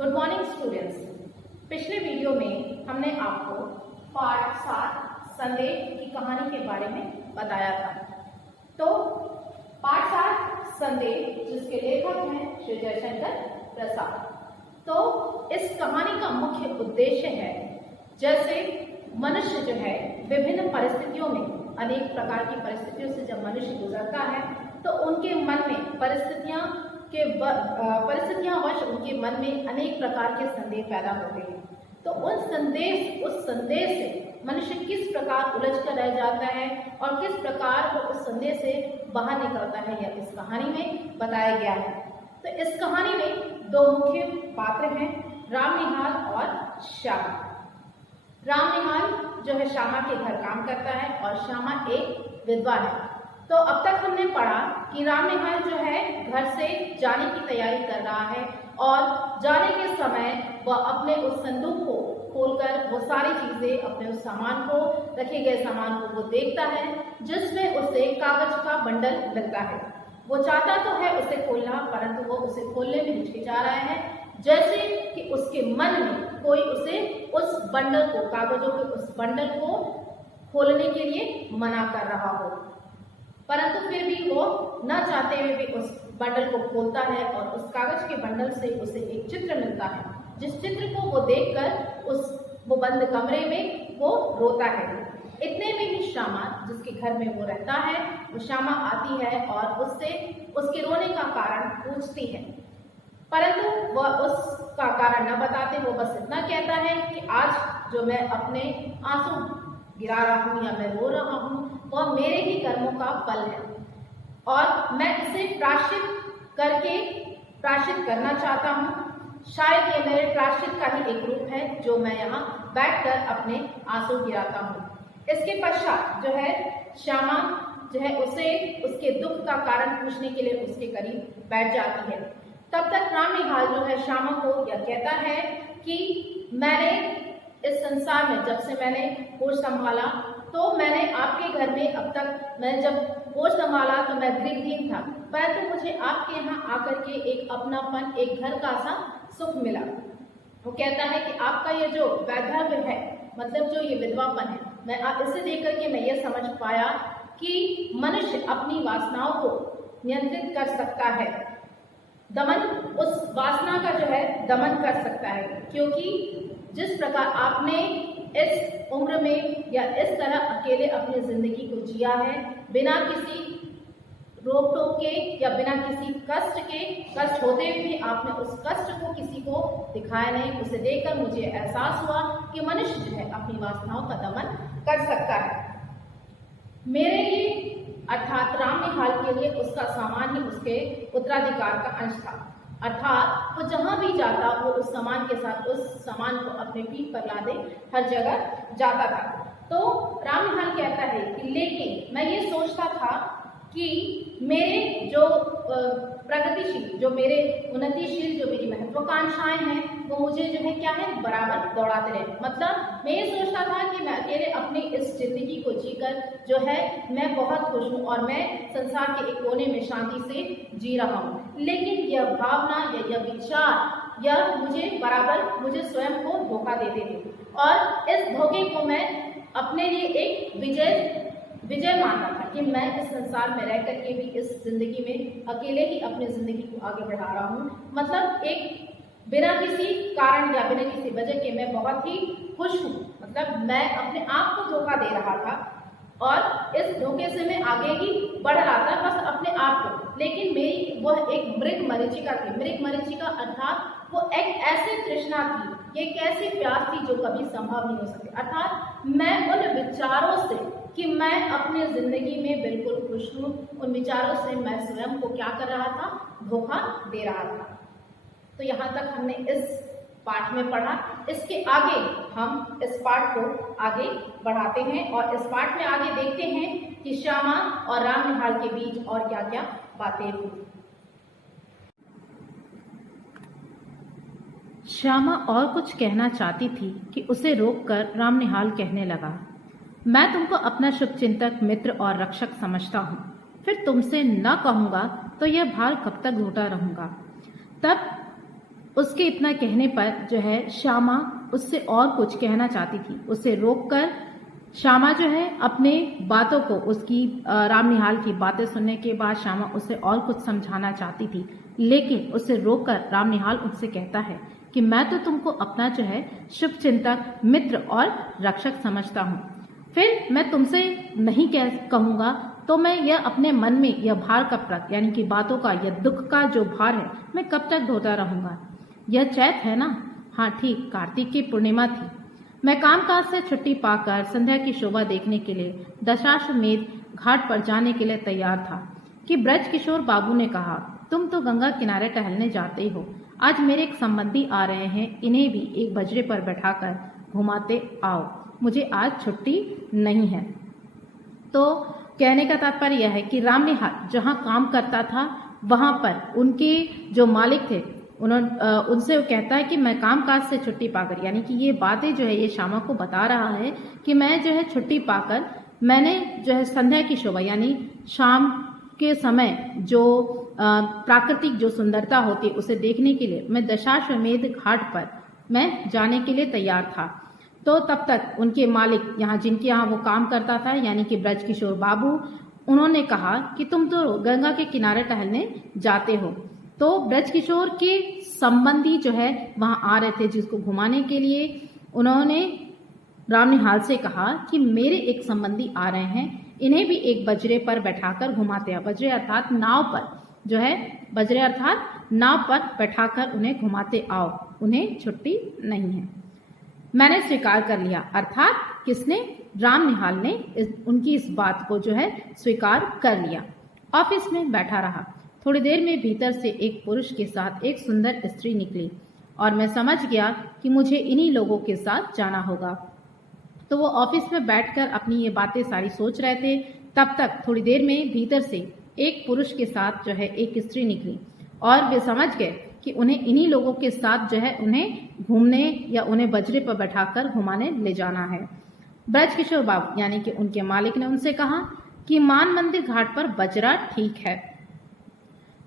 Good morning students. पिछले video में हमने आपको पाठ 7 संदेह की कहानी के बारे में बताया था। तो पाठ 7 संदेह जिसके लेखक हैं श्री जयशंकर प्रसाद। तो इस कहानी का मुख्य उद्देश्य है, जैसे मनुष्य जो है विभिन्न परिस्थितियों में, अनेक प्रकार की परिस्थितियों से जब मनुष्य गुजरता है तो उनके मन में परिस्थितियां वश उनके मन में अनेक प्रकार के संदेह पैदा होते हैं। तो उस संदेह से मनुष्य किस प्रकार उलझ कर रह जाता है और किस प्रकार वो उस संदेह से बाहर निकलता है, यह इस कहानी में बताया गया है। तो इस कहानी में दो मुख्य पात्र हैं, रामनिहाल और श्यामा। रामनिहाल जो है श्यामा के घर काम करता है और श्यामा एक विधवा है। तो अब तक हमने पढ़ा कि रामनिहाल जो है घर से जाने की तैयारी कर रहा है और जाने के समय वह अपने उस संदूक को खोलकर वो सारी चीजें, अपने उस सामान को, रखे गए सामान को वो देखता है, जिसमें उसे कागज का बंडल लगता है। वो चाहता तो है उसे खोलना, परंतु वो उसे खोलने में हिचकिचा रहा है, जैसे कि उसके मन में कोई उसे उस बंडल को, कागजों के उस बंडल को खोलने के लिए मना कर रहा हो। परंतु फिर भी वो न चाहते हुए भी उस बंडल को खोलता है और उस कागज के बंडल से उसे एक चित्र मिलता है, जिस चित्र को वो देखकर वो बंद कमरे में वो रोता है। इतने में ही श्यामा, जिसके घर में वो रहता है, वो श्यामा आती है और उससे उसके रोने का कारण पूछती है, परंतु वह उसका कारण न बताते वो बस इतना कहता है कि आज जो मैं अपने आंसू गिरा रहा हूँ या मैं रो रहा हूँ, वह मेरे ही कर्मों का फल है और मैं इसे प्रायश्चित करना चाहता हूँ। शायद ये मेरे प्रायश्चित का ही एक रूप है जो मैं यहाँ बैठकर अपने आंसू गिराता हूँ। इसके पश्चात जो है श्यामा जो है उसे उसके दुख का कारण पूछने के लिए उसके करीब बैठ जाती है। तब तक रामनिहाल जो है श्यामा को यह कहता है कि मैंने इस संसार में जब से मैंने होश संभाला, तो मैंने आपके घर में अब तक मैंने जब होश संभाला तो मैं गृहहीन था, परंतु मुझे आपके यहाँ आकर के एक अपनापन, एक घर का सा सुख मिला। वो कहता है कि आपका ये जो वैधव्य है, मतलब जो ये विधवापन है, मैं इसे देख करके मैं ये समझ पाया कि मनुष्य अपनी वासनाओं को नियंत्रित कर सकता है, दमन, उस वासना का जो है दमन कर सकता है। क्योंकि जिस प्रकार आपने इस उम्र में या इस तरह अकेले अपनी जिंदगी को जिया है, बिना किसी रोक टोक के या बिना किसी कष्ट होते हुए भी आपने उस कष्ट को किसी को दिखाया नहीं, उसे देखकर मुझे एहसास हुआ कि मनुष्य जो है अपनी वासनाओं का दमन कर सकता है। मेरे लिए अर्थात रामनिहाल के लिए उसका सामान ही उसके उत्तराधिकार का अंश था, अर्थात वो जहां भी जाता वो उस सामान के साथ उस सामान को अपने पीठ पर लादे हर जगह जाता था। तो रामनिहाल कहता है कि लेकिन मैं ये सोचता था कि मेरे जो प्रगतिशील, जो मेरे उन्नतिशील, जो मेरी महत्वाकांक्षाएं हैं, वो मुझे जो है क्या है बराबर दौड़ाते रहे। मतलब मैं ये सोचता था कि मैं अकेले अपनी इस जिंदगी को जीकर जो है मैं बहुत खुश हूँ और मैं संसार के एक कोने में शांति से जी रहा हूँ। लेकिन यह भावना या यह विचार यह मुझे स्वयं को धोखा देते थे और इस धोखे को मैं अपने लिए एक विजय मानता था कि मैं इस संसार में रह करके भी इस जिंदगी में अकेले ही अपनी जिंदगी को आगे बढ़ा रहा हूँ। मतलब एक बिना किसी कारण या बिना किसी वजह के मैं बहुत ही खुश हूँ। मतलब मैं अपने आप को धोखा दे रहा था और इस धोखे से मैं आगे ही बढ़ रहा था, बस अपने आप को। लेकिन मेरी वह एक मृग मरीचिका थी। मृग मरीचिका अर्थात वो एक ऐसी तृष्णा थी, एक ऐसी प्यास थी जो कभी संभव नहीं हो सकती। अर्थात मैं उन विचारों से कि मैं अपनी जिंदगी में बिल्कुल खुश हूँ, उन विचारों से मैं स्वयं को क्या कर रहा था, धोखा दे रहा था। तो यहाँ तक हमने इस पाठ में पढ़ा। इसके आगे हम इस पाठ को आगे बढ़ाते हैं और इस पाठ में आगे देखते हैं कि श्यामा और रामनिहाल के बीच और क्या क्या बातें हुई। श्यामा और कुछ कहना चाहती थी कि उसे रोककर रामनिहाल कहने लगा, मैं तुमको अपना शुभचिंतक, मित्र और रक्षक समझता हूँ, फिर तुमसे न कहूँगा तो यह भार कब तक घोटा रहूँगा। तब उसके इतना कहने पर जो है श्यामा उससे और कुछ कहना चाहती थी। उसे रोककर श्यामा जो है अपने बातों को, उसकी राम निहाल की बातें सुनने के बाद श्यामा उसे और कुछ समझाना चाहती थी, लेकिन उसे रोककर राम निहाल उससे कहता है कि मैं तो तुमको अपना जो है शुभ चिंतक, मित्र और रक्षक समझता हूँ। फिर मैं तुमसे नहीं कहूँगा तो मैं यह अपने मन में यह भार कब तक, यानी कि बातों का, यह दुख का जो भार है, मैं कब तक ढोता रहूँगा। यह चैत है ना? हाँ ठीक, कार्तिक की पूर्णिमा थी। मैं कामकाज से छुट्टी पाकर संध्या की शोभा देखने के लिए दशाश्वमेध घाट पर जाने के लिए तैयार था कि ब्रज किशोर बाबू ने कहा, तुम तो गंगा किनारे टहलने जाते हो, आज मेरे एक संबंधी आ रहे हैं, इन्हें भी एक बजरे पर बैठाकर घुमाते आओ, मुझे आज छुट्टी नहीं है। तो कहने का तात्पर्य यह है कि राम निहाल जहाँ काम करता था वहाँ पर उनके जो मालिक थे उनसे वो कहता है कि मैं कामकाज से छुट्टी पाकर, यानी कि ये बातें जो है ये श्यामा को बता रहा है कि मैं जो है छुट्टी पाकर मैंने जो है संध्या की शोभा, यानी शाम के समय जो प्राकृतिक जो सुंदरता होती है उसे देखने के लिए मैं दशाश्वमेध घाट पर मैं जाने के लिए तैयार था। तो तब तक उनके मालिक यहाँ, जिनके यहाँ वो काम करता था, यानी कि ब्रज किशोर बाबू, उन्होंने कहा कि तुम तो गंगा के किनारे टहलने जाते हो। तो ब्रज किशोर के संबंधी जो है वहाँ आ रहे थे जिसको घुमाने के लिए। उन्होंने राम निहाल से कहा कि मेरे एक संबंधी आ रहे हैं, इन्हें भी एक बजरे पर बैठाकर घुमाते हैं। बजरे अर्थात नाव पर जो है, बजरे अर्थात नाव पर बैठाकर उन्हें घुमाते आओ, उन्हें छुट्टी नहीं है। मैंने स्वीकार कर लिया, अर्थात किसने? राम निहाल ने उनकी इस बात को जो है स्वीकार कर लिया। ऑफिस में बैठा रहा। थोड़ी देर में भीतर से एक पुरुष के साथ एक सुंदर स्त्री निकली और मैं समझ गया कि मुझे इन्हीं लोगों के साथ जाना होगा। तो वो ऑफिस में बैठकर अपनी ये बातें सारी सोच रहे थे। तब तक थोड़ी देर में भीतर से एक पुरुष के साथ जो है एक स्त्री निकली और वे समझ गए कि उन्हें इन्हीं लोगों के साथ जो है उन्हें घूमने या उन्हें बजरे पर बैठाकर घुमाने ले जाना है। ब्रज किशोर बाबू यानी कि उनके मालिक ने उनसे कहा कि मान मंदिर घाट पर बजरा ठीक है।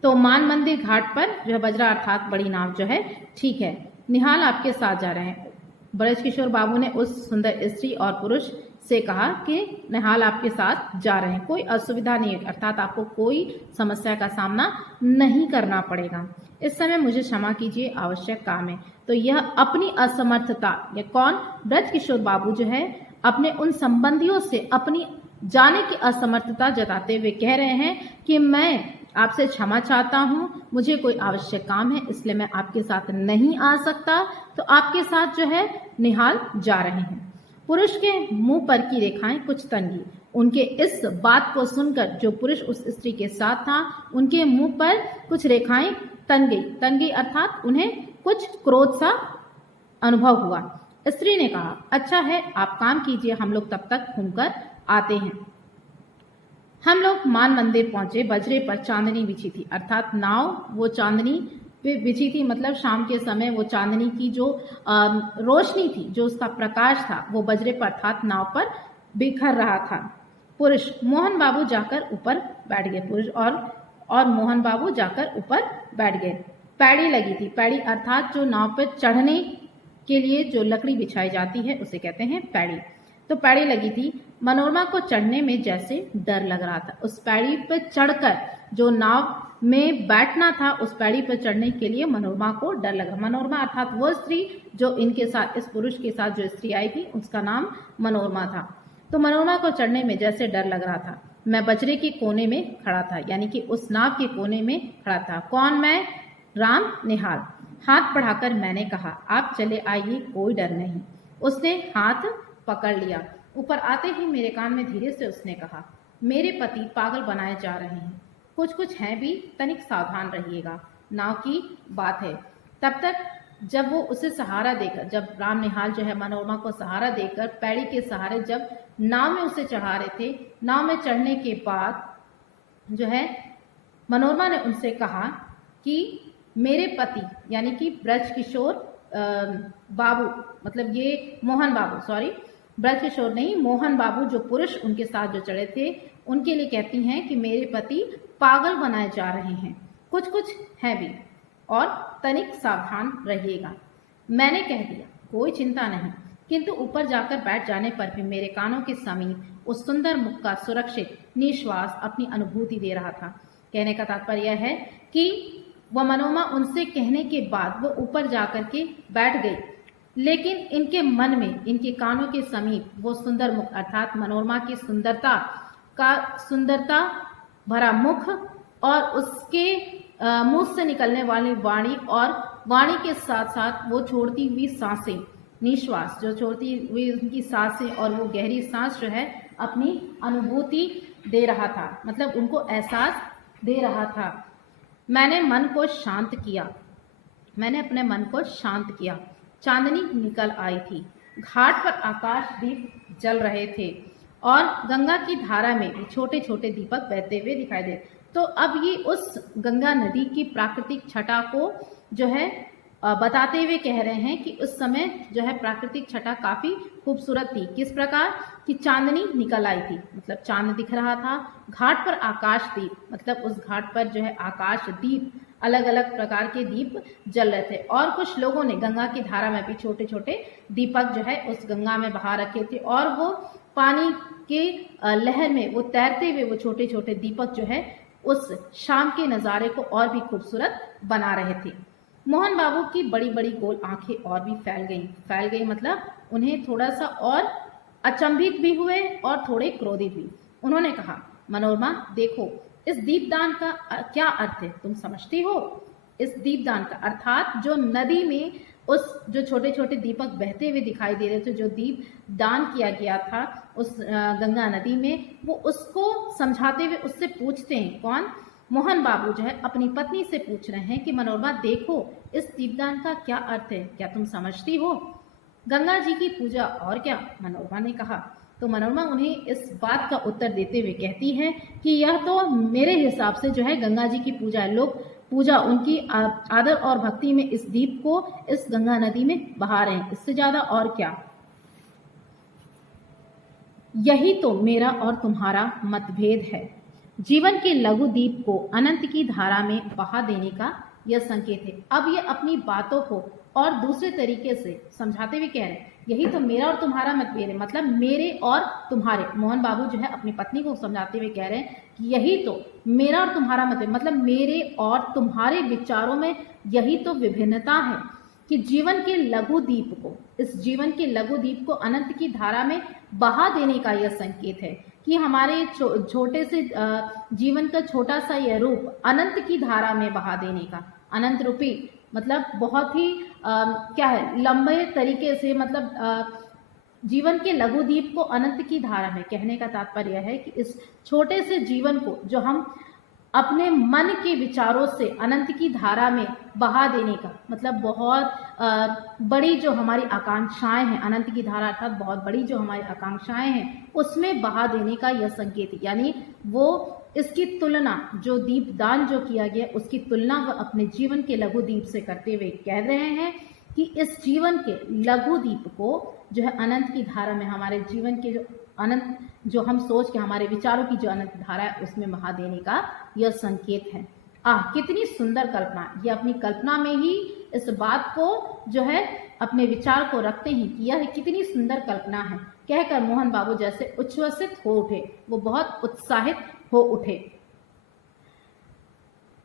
तो मान मंदिर घाट पर जो बजरा अर्थात बड़ी नाव जो है ठीक है, निहाल आपके साथ जा रहे हैं। ब्रज किशोर बाबू ने उस सुंदर स्त्री और पुरुष से कहा कि निहाल आपके साथ जा रहे हैं, कोई असुविधा नहीं है, अर्थात आपको कोई समस्या का सामना नहीं करना पड़ेगा। इस समय मुझे क्षमा कीजिए, आवश्यक काम है। तो यह अपनी असमर्थता, यह कौन? ब्रज किशोर बाबू जो है अपने उन संबंधियों से अपनी जाने की असमर्थता जताते हुए कह रहे हैं कि मैं आपसे क्षमा चाहता हूं, मुझे कोई आवश्यक काम है इसलिए मैं आपके साथ नहीं आ सकता। तो आपके साथ जो है निहाल जा रहे हैं। पुरुष के मुंह पर की रेखाएं कुछ तंगी। उनके इस बात को सुनकर जो पुरुष उस स्त्री के साथ था उनके मुंह पर कुछ रेखाएं तन गई अर्थात उन्हें कुछ क्रोध सा अनुभव हुआ। स्त्री ने कहा, अच्छा है आप काम कीजिए, हम लोग तब तक घूमकर आते हैं। हम लोग मान मंदिर पहुंचे। बजरे पर चांदनी बिछी थी, अर्थात नाव वो चांदनी पे बिछी थी, मतलब शाम के समय वो चांदनी की जो रोशनी थी, जो उसका प्रकाश था, वो बजरे पर अर्थात नाव पर बिखर रहा था। पुरुष मोहन बाबू जाकर ऊपर बैठ गए। पुरुष और मोहन बाबू जाकर ऊपर बैठ गए। पैड़ी लगी थी। पैड़ी अर्थात जो नाव पर चढ़ने के लिए जो लकड़ी बिछाई जाती है उसे कहते हैं पैड़ी। तो पैड़ी लगी थी। मनोरमा को चढ़ने में जैसे डर लग रहा था। उस पैड़ी पर चढ़कर जो नाव में बैठना था, उस पैड़ी पर चढ़ने के लिए मनोरमा को डर लगा। मनोरमा अर्थात वो स्त्री जो इनके साथ, इस पुरुष के साथ जो स्त्री आई थी उसका नाम मनोरमा था। तो मनोरमा को चढ़ने में जैसे डर लग रहा था। मैं बजरे के कोने में खड़ा था, यानी कि उस नाव के कोने में खड़ा था। कौन? मैं, राम निहाल। हाथ बढ़ाकर मैंने कहा, आप चले आइए, कोई डर नहीं। उसने हाथ पकड़ लिया। ऊपर आते ही मेरे कान में धीरे से उसने कहा, मेरे पति पागल बनाए जा रहे हैं, कुछ हैं भी, तनिक सावधान रहिएगा, नाव की बात है। तब तक जब वो उसे सहारा देकर, जब राम निहाल जो है मनोरमा को सहारा देकर पैड़ी के सहारे जब नाव में उसे चढ़ा रहे थे, नाव में चढ़ने के बाद जो है मनोरमा ने उनसे कहा कि मेरे पति यानी कि ब्रज किशोर बाबू, मतलब ये मोहन बाबू, सॉरी ब्रज किशोर नहीं, मोहन बाबू जो पुरुष उनके साथ जो चढ़े थे, उनके लिए कहती हैं कि मेरे पति पागल बनाए जा रहे हैं, कुछ हैं भी। और तनिक सावधान रहिएगा। मैंने कह दिया, कोई चिंता नहीं, किंतु ऊपर जाकर बैठ जाने पर भी मेरे कानों के समीप उस सुंदर मुख का सुरक्षित निश्वास अपनी अनुभूति दे रहा था। कहने का तात्पर्य यह है कि वह मनोरमा उनसे कहने के बाद वो ऊपर जाकर के बैठ गई, लेकिन इनके मन में, इनके कानों के समीप वो सुंदर मुख अर्थात मनोरमा की सुंदरता भरा मुख और उसके मुंह से निकलने वाली वाणी और वाणी के साथ साथ वो छोड़ती हुई सांसें, निश्वास जो छोड़ती हुई उनकी सांसें और वो गहरी सांस जो है अपनी अनुभूति दे रहा था, मतलब उनको एहसास दे रहा था। मैंने अपने मन को शांत किया। चांदनी निकल आई थी, घाट पर आकाश दीप जल रहे थे और गंगा की धारा में भी छोटे छोटे दीपक बहते हुए दिखाई दे। तो अब ये उस गंगा नदी की प्राकृतिक छटा को जो है बताते हुए कह रहे हैं कि उस समय जो है प्राकृतिक छटा काफी खूबसूरत थी। किस प्रकार कि चांदनी निकल आई थी, मतलब चांद दिख रहा था। घाट पर आकाश दीप, मतलब उस घाट पर जो है आकाश दीप, अलग अलग प्रकार के दीप जल रहे थे और कुछ लोगों ने गंगा की धारा में भी छोटे छोटे दीपक जो है उस गंगा में बहा रखे थे और वो पानी के लहर में वो तैरते हुए वो छोटे छोटे दीपक जो है उस शाम के नज़ारे को और भी खूबसूरत बना रहे थे। मोहन बाबू की बड़ी बड़ी गोल आंखें और भी फैल गई, मतलब उन्हें थोड़ा सा और अचंभित भी हुए और थोड़े क्रोधित भी। उन्होंने कहा, मनोरमा देखो, इस दीपदान का क्या अर्थ है तुम समझती हो? इस दीपदान का अर्थात जो नदी में उस जो छोटे छोटे दीपक बहते हुए दिखाई दे रहे थे, जो दीप दान किया गया था उस गंगा नदी में, वो उसको समझाते हुए उससे पूछते हैं। कौन? मोहन बाबू जो है अपनी पत्नी से पूछ रहे हैं कि मनोरमा देखो, इस दीपदान का क्या अर्थ है, क्या तुम समझती हो? गंगा जी की पूजा और क्या, मनोरमा ने कहा। तो मनोरमा उन्हें इस बात का उत्तर देते हुए कहती है कि यह तो मेरे हिसाब से जो है गंगा जी की पूजा, लोग पूजा उनकी आदर और भक्ति में इस दीप को इस गंगा नदी में बहा रहे हैं, इससे ज्यादा और क्या। यही तो मेरा और तुम्हारा मतभेद है। जीवन के लघु दीप को अनंत की धारा में बहा देने का यह संकेत है। अब ये अपनी बातों को और दूसरे तरीके से समझाते हुए कह रहे हैं, यही तो मेरा और तुम्हारा मतभेद है, मतलब मेरे और तुम्हारे। मोहन बाबू जो है अपनी पत्नी को समझाते हुए कह रहे हैं कि यही तो मेरा और तुम्हारा मतभेद, मतलब मेरे और तुम्हारे विचारों में यही तो विभिन्नता है कि जीवन के लघु दीप को, इस जीवन के लघु दीप को अनंत की धारा में बहा देने का यह संकेत है कि हमारे छोटे से जीवन का छोटा सा यह रूप अनंत की धारा में बहा देने का। अनंत रूपी मतलब बहुत ही क्या है, लंबे तरीके से, मतलब जीवन के लघु दीप को अनंत की धारा में, कहने का तात्पर्य है कि इस छोटे से जीवन को जो हम अपने मन के विचारों से अनंत की धारा में बहा देने का, मतलब बहुत बड़ी जो हमारी आकांक्षाएं हैं, अनंत की धारा अर्थात बहुत बड़ी जो हमारी आकांक्षाएं हैं उसमें बहा देने का यह संकेत है। यानी वो इसकी तुलना, जो दीपदान जो किया गया उसकी तुलना वह अपने जीवन के लघु दीप से करते हुए कह रहे हैं कि इस जीवन के लघु दीप को जो है अनंत की धारा में, हमारे जीवन के जो अनंत, जो हम सोच के हमारे विचारों की जो अनंत धारा है उसमें बहा देने का यह संकेत है। कितनी सुंदर कल्पना। ये अपनी कल्पना में ही इस बात को जो है अपने विचार को रखते हैं कि यह कितनी सुंदर कल्पना है, कहकर मोहन बाबू जैसे उच्छ्वसित हो उठे, वो बहुत उत्साहित हो उठे।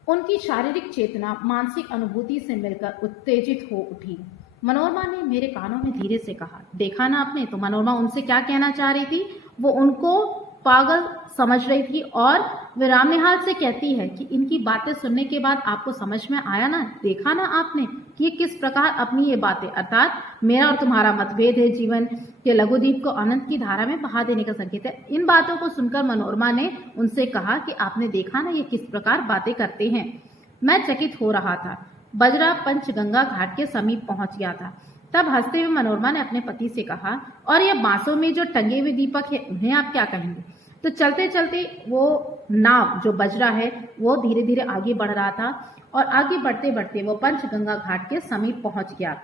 उनकी शारीरिक चेतना मानसिक अनुभूति से मिलकर उत्तेजित हो उठी। मनोरमा ने मेरे कानों में धीरे से कहा, देखा ना आपने? तो मनोरमा उनसे क्या कहना चाह रही थी, वो उनको पागल समझ रही थी और वे रामनिहाल से कहती है कि इनकी बातें सुनने के बाद आपको समझ में आया ना, देखा ना आपने कि ये किस प्रकार अपनी ये बातें, अर्थात मेरा और तुम्हारा मतभेद है, जीवन के लघुदीप को अनंत की धारा में बहा देने का संकेत है। इन बातों को सुनकर मनोरमा ने उनसे कहा कि आपने देखा ना ये किस प्रकार बातें करते हैं। मैं चकित हो रहा था। बजरा पंचगंगा घाट के समीप पहुंच गया था। तब हंसते हुए मनोरमा ने अपने पति से कहा, और ये बांसों में जो टंगे हुए दीपक है उन्हें आप क्या कहेंगे? तो चलते चलते वो नाव जो बजरा है वो धीरे धीरे आगे बढ़ रहा था और आगे बढ़ते बढ़ते वो पंचगंगा घाट के समीप पहुंच गया।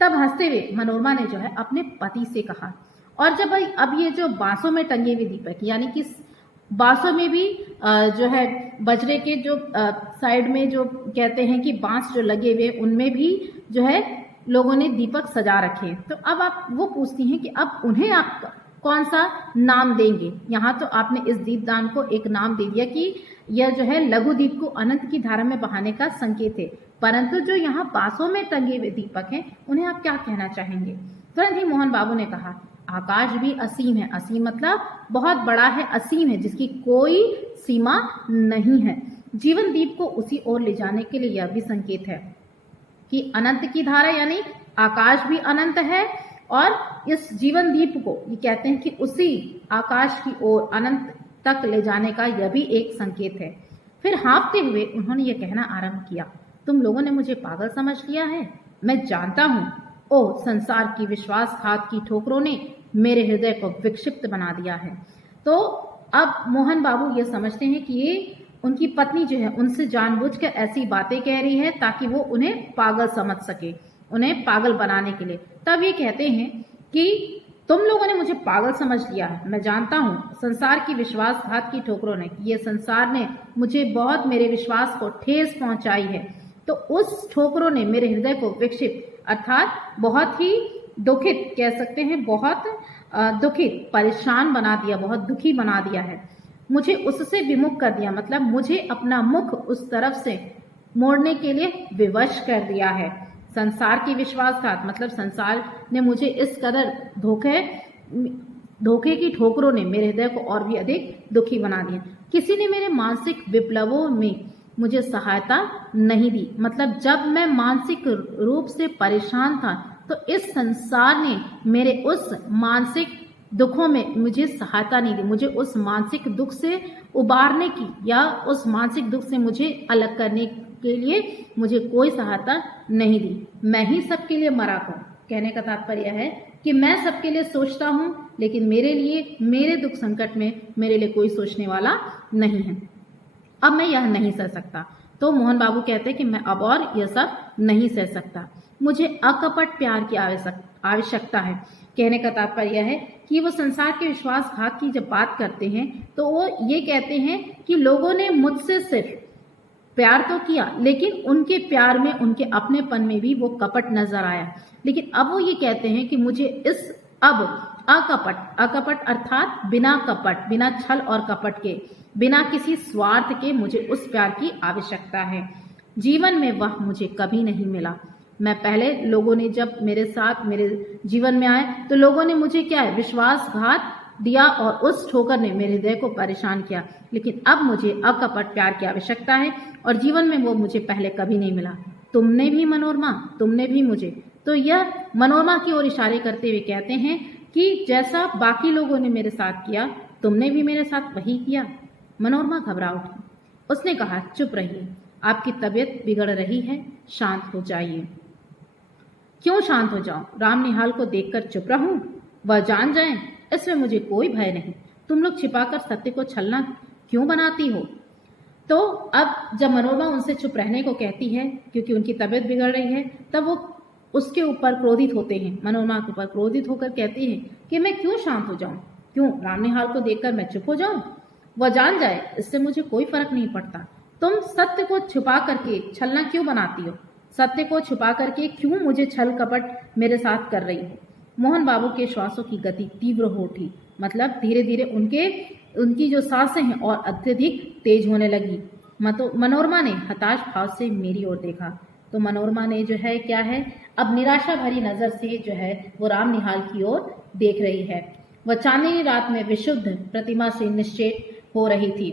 तब हंसते हुए मनोरमा ने जो है अपने पति से कहा, और जब अब ये जो बांसों में टंगे हुए दीपक, यानी कि बांसों में भी जो है बजरे के जो साइड में जो कहते हैं कि बांस जो लगे हुए उनमें भी जो है लोगों ने दीपक सजा रखे। तो अब आप वो पूछती हैं कि अब उन्हें आप कौन सा नाम देंगे। यहाँ तो आपने इस दीपदान को एक नाम दे दिया कि यह जो है लघु दीप को अनंत की धारा में बहाने का संकेत है, परंतु जो यहाँ बांसों में टंगे हुए दीपक हैं उन्हें आप क्या कहना चाहेंगे। तुरंत ही मोहन बाबू ने कहा, आकाश भी असीम है। असीम मतलब बहुत बड़ा है, असीम है जिसकी कोई सीमा नहीं है। जीवन दीप को उसी ओर ले जाने के लिए यह भी संकेत है कि अनंत की धारा यानी आकाश भी अनंत है, और इस जीवन दीप को ये कहते हैं कि उसी आकाश की ओर अनंत तक ले जाने का यह भी एक संकेत है। फिर हाँफते हुए उन्होंने ये कहना आरंभ किया, तुम लोगों ने मुझे पागल समझ लिया है, मैं जानता हूँ। ओह, संसार की विश्वासघात की ठोकरों ने मेरे हृदय को विक्षिप्त बना दिया है। तो अब मोहन बाबू ये समझते हैं कि ये उनकी पत्नी जो है उनसे जानबूझकर ऐसी बातें कह रही है ताकि वो उन्हें पागल समझ सके, उन्हें पागल बनाने के लिए। तब ये कहते हैं कि तुम लोगों ने मुझे पागल समझ लिया है, मैं जानता हूँ। संसार की विश्वासघात की ठोकरों ने, ये संसार ने मुझे बहुत मेरे विश्वास को ठेस पहुंचाई है। तो उस ठोकरों ने मेरे हृदय को विक्षिप्त अर्थात बहुत ही दुखित कह सकते हैं, बहुत दुखित, परेशान बना दिया, बहुत दुखी बना दिया है। मुझे उससे विमुख कर दिया, मतलब मुझे अपना मुख उस तरफ से मोड़ने के लिए विवश कर दिया है। संसार की विश्वासघात मतलब संसार ने मुझे इस कदर धोखे की ठोकरों ने मेरे हृदय को और भी अधिक दुखी बना दिया। किसी ने मेरे मानसिक विप्लवों में मुझे सहायता नहीं दी, मतलब जब मैं मानसिक रूप से परेशान था तो इस संसार ने मेरे उस मानसिक दुखों में मुझे सहायता नहीं दी। मुझे उस मानसिक दुख से उबारने की या उस मानसिक दुख से मुझे अलग करने के लिए मुझे कोई सहायता नहीं दी। मैं ही सबके लिए मरा हूँ। कहने का तात्पर्य है कि मैं सबके लिए सोचता हूँ, लेकिन मेरे लिए, मेरे दुख संकट में मेरे लिए कोई सोचने वाला नहीं है। अब मैं यह नहीं सह सकता। तो मोहन बाबू कहते हैं कि मैं अब और यह सब नहीं सह सकता। मुझे अकपट प्यार की आवश्यकता है। कहने का तात्पर्य है कि वो संसार के विश्वासघात की जब बात करते हैं तो वो ये कहते हैं कि लोगों ने मुझसे सिर्फ प्यार तो किया, लेकिन उनके प्यार में, उनके अपनेपन में भी वो कपट नजर आया। लेकिन अब वो ये कहते हैं कि मुझे इस अब अकपट अर्थात बिना कपट, बिना छल और कपट के, बिना किसी स्वार्थ के मुझे उस प्यार की आवश्यकता है। जीवन में वह मुझे कभी नहीं मिला। मैं पहले लोगों ने जब मेरे साथ मेरे जीवन में आए तो लोगों ने मुझे क्या है, विश्वासघात दिया और उस ठोकर ने मेरे हृदय को परेशान किया। लेकिन अब मुझे अकपट प्यार की आवश्यकता है और जीवन में वो मुझे पहले कभी नहीं मिला। तुमने भी मनोरमा, तुमने भी मुझे। तो यह मनोरमा की ओर इशारे करते हुए कहते हैं कि जैसा बाकी लोगों ने मेरे साथ किया, तुमने भी मेरे साथ वही किया। मनोरमा घबरा उठी। उसने कहा, चुप रहिए, आपकी तबीयत बिगड़ रही है, शांत हो जाइए। क्यों शांत हो जाऊं? राम निहाल को देखकर चुप रहूं? वह जान जाए, इसमें मुझे कोई भय नहीं। तुम लोग छिपाकर सत्य को छलना क्यों बनाती हो? तो अब जब मनोरमा उनसे चुप रहने को कहती है क्योंकि उनकी तबीयत बिगड़ रही है, तब वो उसके ऊपर क्रोधित होते हैं। मनोरमा के ऊपर क्रोधित होकर कहती हैं कि मैं क्यों शांत हो जाऊं? क्यों राम निहाल को देखकर मैं चुप हो जाऊं? वह जान जाए, इससे मुझे कोई फर्क नहीं पड़ता। तुम सत्य को छुपा करके छलना क्यों बनाती हो? सत्य को छुपा करके क्यों मुझे छल कपट मेरे साथ कर रही हो? मोहन बाबू के श्वासों की गति तीव्र हो उठी, मतलब धीरे धीरे उनकी जो सांसें हैं और अत्यधिक तेज होने लगी। मनोरमा ने हताश भाव से मेरी ओर देखा। तो मनोरमा ने जो है क्या है, अब निराशा भरी नजर से जो है वो राम निहाल की ओर देख रही है। वह चांदनी रात में विशुद्ध प्रतिमा से निश्चेत हो रही थी।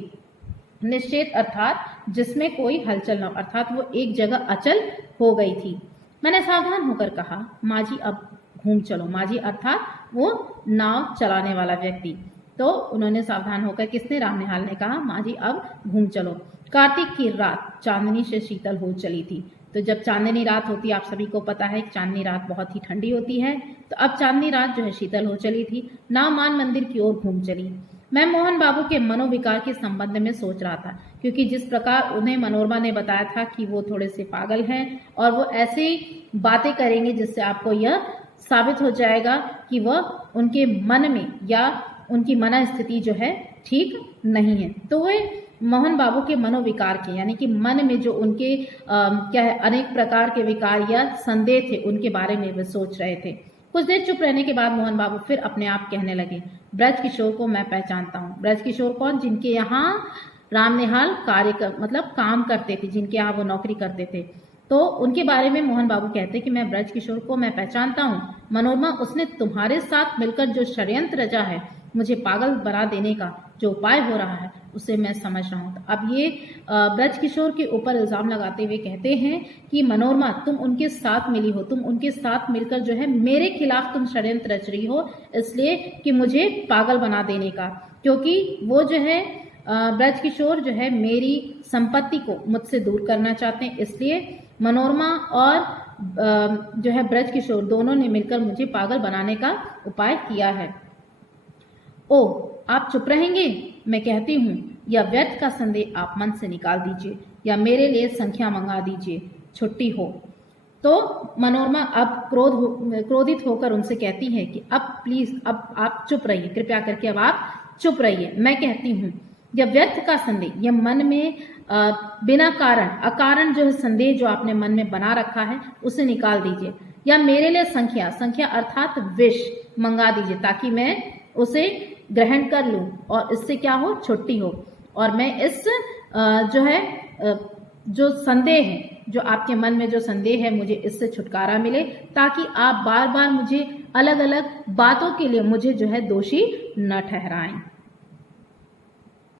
निश्चेत अर्थात जिसमें कोई हलचल न, अर्थात वो एक जगह अचल हो गई थी। मैंने सावधान होकर कहा, माँ जी अब घूम चलो। माँ जी अर्थात वो नाव चलाने वाला व्यक्ति। तो उन्होंने सावधान होकर, किसने? राम निहाल ने कहा, माँ जी अब घूम चलो। कार्तिक की रात चांदनी से शीतल हो चली थी। तो जब चांदनी रात होती है, आप सभी को पता है चांदनी रात बहुत ही ठंडी होती है। तो अब चांदनी रात जो है शीतल हो चली थी। नाव मान मंदिर की ओर घूम चली। मैं मोहन बाबू के मनोविकार के संबंध में सोच रहा था, क्योंकि जिस प्रकार उन्हें मनोरमा ने बताया था कि वो थोड़े से पागल हैं और वो ऐसी बातें करेंगे जिससे आपको यह साबित हो जाएगा कि वह उनके मन में या उनकी मन स्थिति जो है ठीक नहीं है। तो वे मोहन बाबू के मनोविकार के, यानी कि मन में जो उनके क्या है अनेक प्रकार के विकार या संदेह थे उनके बारे में वे सोच रहे थे। कुछ देर चुप रहने के बाद मोहन बाबू फिर अपने आप कहने लगे, ब्रज किशोर को मैं पहचानता हूँ। ब्रज किशोर कौन? जिनके यहाँ रामनिहाल काम करते थे, जिनके यहाँ वो नौकरी करते थे। तो उनके बारे में मोहन बाबू कहते कि मैं ब्रज किशोर को मैं पहचानता हूँ। मनोरमा, उसने तुम्हारे साथ मिलकर जो षड्यंत्र रचा है, मुझे पागल बना देने का जो उपाय हो रहा है, उसे मैं समझ रहा हूँ। अब ये ब्रज किशोर के ऊपर इल्जाम लगाते हुए कहते हैं कि मनोरमा, तुम उनके साथ मिली हो, तुम उनके साथ मिलकर जो है मेरे खिलाफ तुम षड्यंत्र रच रही हो, इसलिए कि मुझे पागल बना देने का, क्योंकि वो जो है ब्रज किशोर जो है मेरी संपत्ति को मुझसे दूर करना चाहते हैं, इसलिए मनोरमा और जो है ब्रज किशोर दोनों ने मिलकर मुझे पागल बनाने का उपाय किया है। ओ, आप चुप रहेंगे? मैं कहती हूँ यह व्यर्थ का संदेह आप मन से निकाल दीजिए या मेरे लिए संख्या मंगा दीजिए, छुट्टी हो। तो मनोरमा अब क्रोधित होकर उनसे कहती है कि अब प्लीज, अब आप चुप रहिए, कृपया करके अब आप चुप रहिए। मैं कहती हूँ यह व्यर्थ का संदेह, यह मन में बिना कारण अकारण जो है संदेह जो आपने मन में बना रखा है उसे निकाल दीजिए, या मेरे लिए संख्या अर्थात विष मंगा दीजिए, ताकि मैं उसे ग्रहण कर लूं और इससे क्या हो, छुट्टी हो, और मैं इस जो है जो संदेह है, जो आपके मन में जो संदेह है, मुझे इससे छुटकारा मिले, ताकि आप बार बार मुझे अलग अलग बातों के लिए मुझे जो है दोषी न ठहराएं।